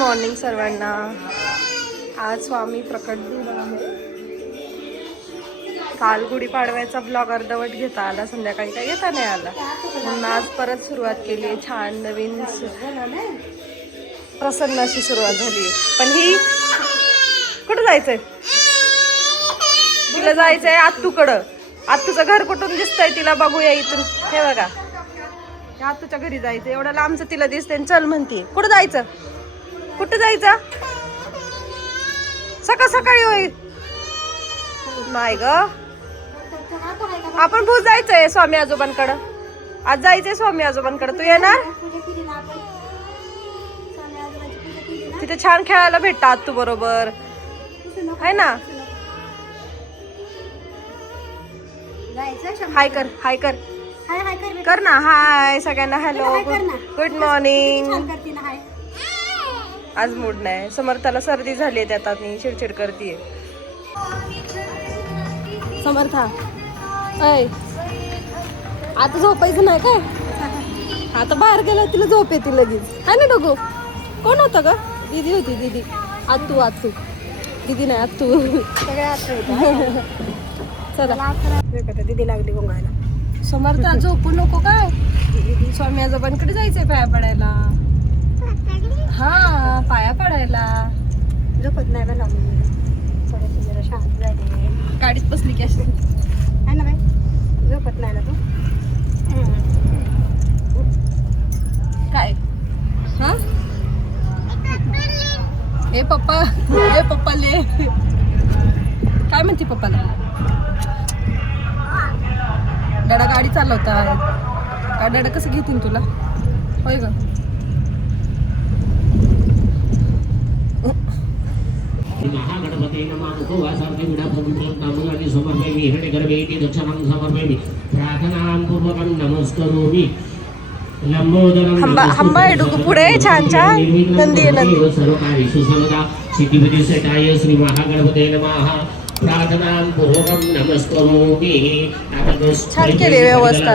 Morning सर्वांना. आज स्वामी प्रकट दिन आहे. काल गुढीपाडव्याचा ब्लॉग अर्धवट घेता आला, संध्याकाळी काही घेता नाही आला, म्हणून आज परत सुरुवात केली आहे. छान नवीन प्रसन्न अशी सुरुवात झाली. पण ही कुठं जायचंय? तिला जायचंय आत्तूकडं. आत्तूचं घर कुठून दिसतंय तिला बघूया इथून. हे बघा, आत्तूच्या घरी जायचं. एवढं लांबचं तिला दिसतंय. चल म्हणते. कुठं जायचं? कुठं जायचं? सकाळ सकाळी होईल नाही ग. आपण भूत जायचंय स्वामी आजोबांकडं. आज जायचंय स्वामी आजोबांकडं. तू येणार? तिथे छान खेळायला भेटतात तू बरोबर आहे ना. हाय कर, हाय कर, कर ना. हाय सगळ्यांना. Hello, good morning. आज मूड नाही. समर्थाला सर्दी झाली, त्यात मी चिडचिड करतीये. समर्था ऐ, आता झोपायचं नाही काय? आता बाहेर गेलं तिला झोप येते लगेच. है ना डोगो? कोण होतं ग? दीदी होती. दीदी. आत्तू. आत्तू दीदी नाही, आत्तू. सगळे आत्तू. चला दीदी लागली गोंगायला. समर्था झोपू नको काय? स्वामी आजोबांकडे जायचंय पाया पडायला. हा, पाया पडायला. झोपत नाही का थोडं जरा शांत झाली. गाडीत बसली की अशी आहे ना बाई. झोपत नाही ना तू? काय? हा, हे पप्पा, हे पप्पाले काय म्हणते पप्पाला? डॅडा गाडी चालवतात का? डॅडा कसं घेतील तुला? होय ग. महागणपते नमः. उपवासार्थी विडापवित्रं ताम्बूलानि समर्पयामि. हिरण्यगर्भेति दक्षिणं समर्पयामि. प्रार्थनां पूर्वकं नमस्करोमि. हंबा आहे डुगू पुढे. छान छान नंदी आहे. नंदी सर्वकार्येषु सर्वदा सिद्धिविधी सेठाय श्री महागणपते नमः. प्रार्थनां पूर्वकं नमस्करोमि. छान केली व्यवस्था.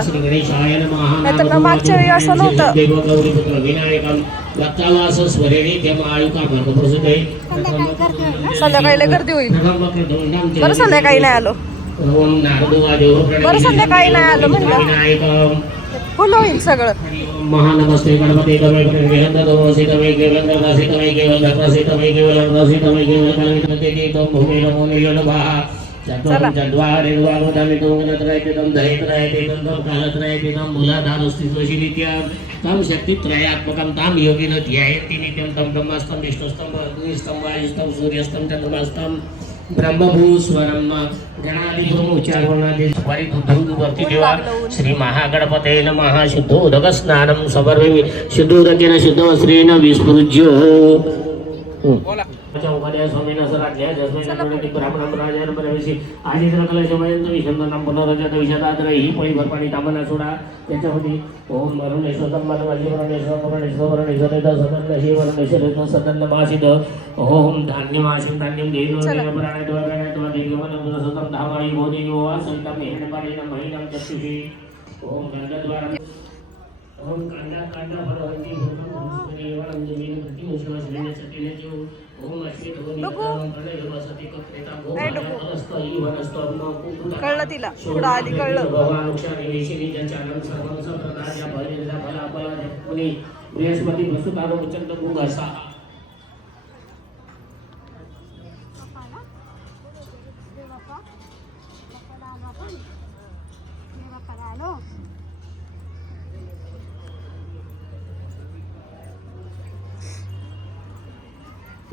नाही तर मागच्या वेळी असं नव्हतं. संध्याकाळी गर्दी होईल. बरं संध्याकाळी नाही आलो. बरं संध्याकाळी नाही आलो म्हणलं. फुल होईल सगळं. महानमस्ते गणपते तमे गणपते सीतमे केवल सीतमे केवल सीतमे केवल सीतमे केवल ते तो भूमि नमो निलभा. चला जद्वारे द्वारोदामि तो गणत्रयेतम दहित्रयेतम कालत्रयेतम मूलाधारस्थितोषिनित्यं तम शक्तित्रयात्मकं ताम योगिनो ध्यायन्ति नित्यं तम ब्रह्मस्तं विष्णुस्तं अग्निस्तं वायुस्तं सूर्यस्तं चंद्रमस्तं ब्रह्मभूस्वरम गणादिभूम उच्चारणादि परिधूवती देवा. श्री महागणपते नमः. शुद्धोदक स्नानं समर्पयामि. शुद्धोदकेन शुद्धवस्त्रेण विस्मृज्य. चौकड्या स्वामीना सराज्ञा जस्मै ब्राह्मणं राजानं परमेशी आजीत्र कलशमयंत विषंदनं पुनरजत विषदाद्र ही पळीभर पाणी तांबणा सोडा. त्याच्यामध्ये ओम वरुणेश्वर संबंधवाजी वरुणेश्वर वरुणेश्वर वरुणेश्वर सदन शिवरुणेश्वर सदन मासिद. ओम धान्यमाशिं धान्यं देनो प्राणाय द्वाराय देवनं सदन धामाई बोधियो वा संतम हेणपाणीनं महिनं चक्षुषी. ओम गंधद्वारं ओम कांडा कांडा भरवती भूतम एवं जमीन भक्ति मुश्किल श्रेणी सतीने जो. कळलं तिला. थोडं आधी कळलं. बृहस्पती वसुतारोचंद भूघसा.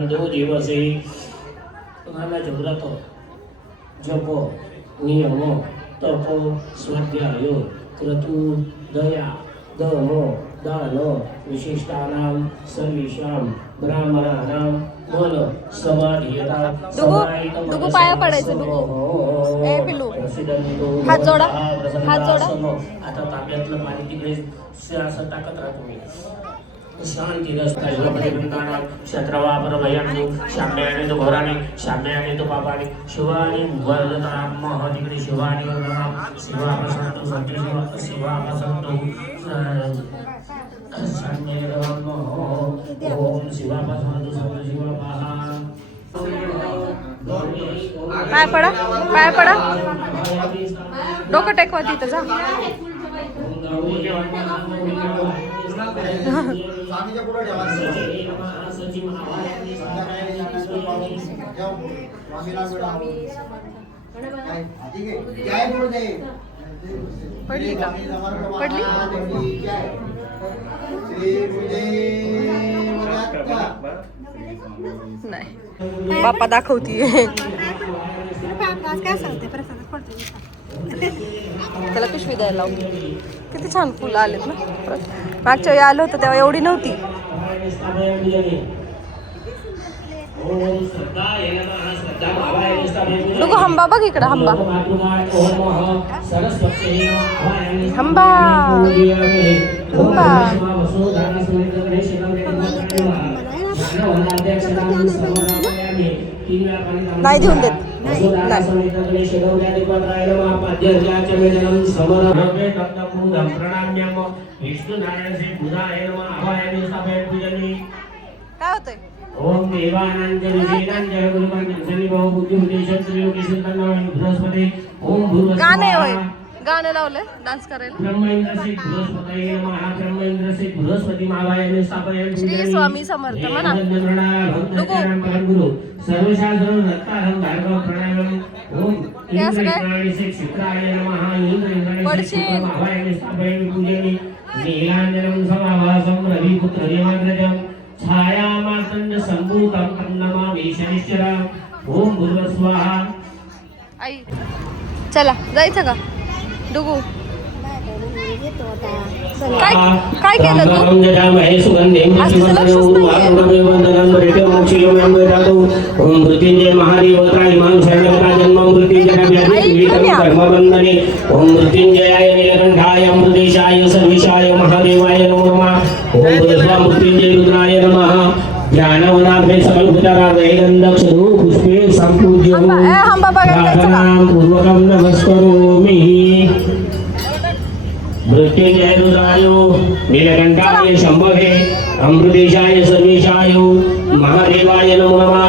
दो दिवसे तुम्हाला व्रत जप नियम तप स्वाध्याय क्रतु दया दम दान विशिष्टानां सर्वेषां ब्राह्मणानां मन समाधीयता. डुगू पाया पडायचं. डुगू ए पिलू हात जोडा, हात जोडा. आता ताब्यातलं पाणी तिकडे असं टाकत राहा तुम्ही. शांति रस्ता शत्रवा परभयानु शाम्याने तो घोराने शाम्याने तो पापाने शिवानी वरदताम महतिकडे शिवानी वरदताम शिवा प्रसन्न सत्य शिवा प्रसन्न शाम्ये ओम शिवापासून शिवापाहा पाय पडा पाय पडा डोकं टेकवा तिथं जा पडली का पडली नाही बाप्पा दाखवतीये काय सांगते त्याला पिशवी द्यायला लावली किती छान फुलं आलेत ना मागच्या वेळी आलं होतं तेव्हा एवढी नव्हती लोक हंबा बघ इकडं हंबा हंबा हंबा नाही देऊन देत काय होतंय ओम देवानंद विजयनंद गुरुमंत्र बुद्धिमुदेशन श्रीयोगी सुंदरनारायण बृहस्पती ओम भूर्भुवः गाणे होय गाणं लावलंय डान्स करायला ब्रह्मेंद्रसे बृहस्पतये नमः ब्रह्मेंद्रसे बृहस्पती महावायने स्थापयन् श्री स्वामी समर्थ म्हणा गुरु सर्वशास्त्र रत्तारं भार्गव प्राणायाम ओम हे असं काय? इंद्रसे क्षिप्राय नमः इंद्र पडशील. महावायने स्थापयन् पूजयामि नीलांजनं समाभासं रविपुत्र देवाग्रजं छाया मार्तंड संभूतं तन्नमामि शनिश्चरं ओम भूर्भुवः आई चला जायचं का डुगू काय काय केलं तू ओम मृत्युंजय महादेव त्रायमां शरणका जन्म मृत्युंजय ओम मृत्युंजयाय नीलकंठाय अमृतेशाय सर्वेशाय महादेवाय नमो नमः ओम मृत्युंजय रुद्राय नमः ज्ञानवनाभे सकलभूताराधे गंधक्षरू पुष्पे संपूज्य हंबा बघायला प्रार्थनां पूर्वकं नमस्करोमि मृत्युंजय रुद्राय नीलकंठाय शंभवे अमृतेशाय सर्वेशाय महादेवाय नमो नमः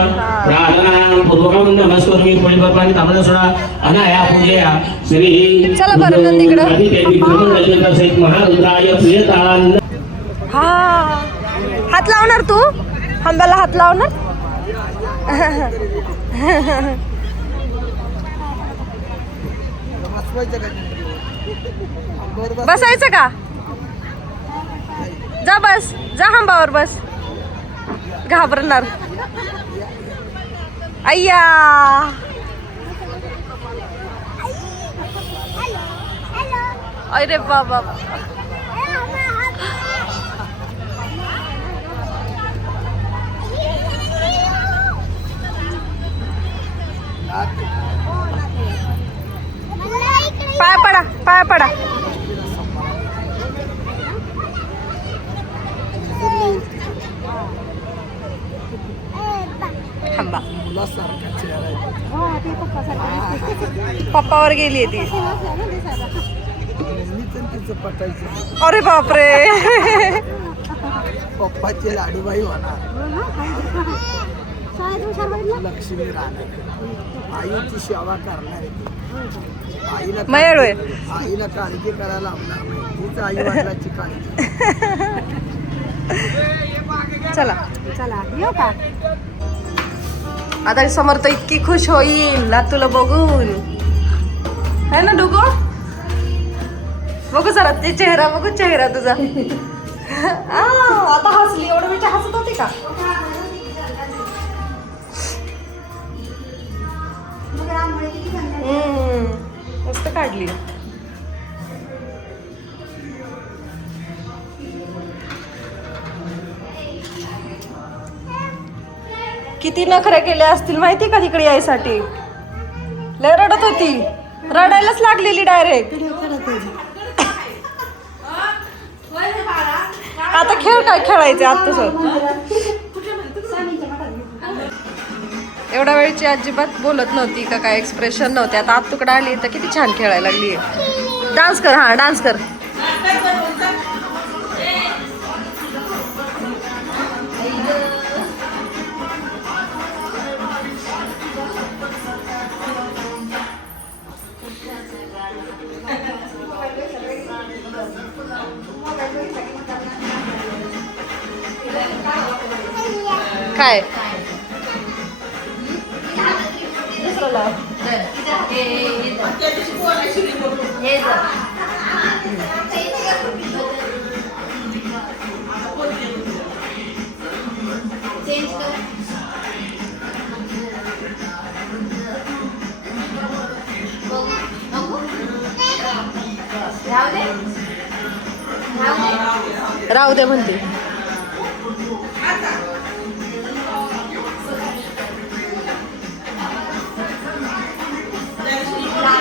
प्रार्थनां पूर्वकं नमस्करोमि पुष्पपाणी तांबडा सोडा अनाया पूजया श्री चला बरं नंदीकडं सहित महारुद्राय प्रियतान हा हात लावणार तू हंब्याला हात लावणार बसायचं का जा बस जा हंबावर बस घाबरणार अय्या अरे बाबा पाय पडा पाय पडा थांबा पप्पावर गेली ती अरे बापरे पप्पाची लाडूबाई होणार लक्ष्मी राहणार आईची सेवा करणार आईला मयूर होय. आईला काळजी करायला लावणार नाही तीच आई वडिलांची काळजी चला चला येऊ का आता समर्थ इतकी खुश होईल ना तुला बघून है ना डुगो बघू जरा ते चेहरा बघू चेहरा तुझा आता हसली एवढं वेळ हसत होती का मस्त काढली किती नखरे केले असतील माहिती का तिकडे यायसाठी लय रडत होती रडायलाच लागलेली डायरेक्ट आता खेळ काय खेळायचे आता एवढ्या वेळची अजिबात बोलत नव्हती का काय एक्सप्रेशन नव्हते आता आत तुकडे आली तर किती छान खेळायला लागली डान्स कर हा डान्स कर काय दुसरं लाव. राहू दे म्हणते.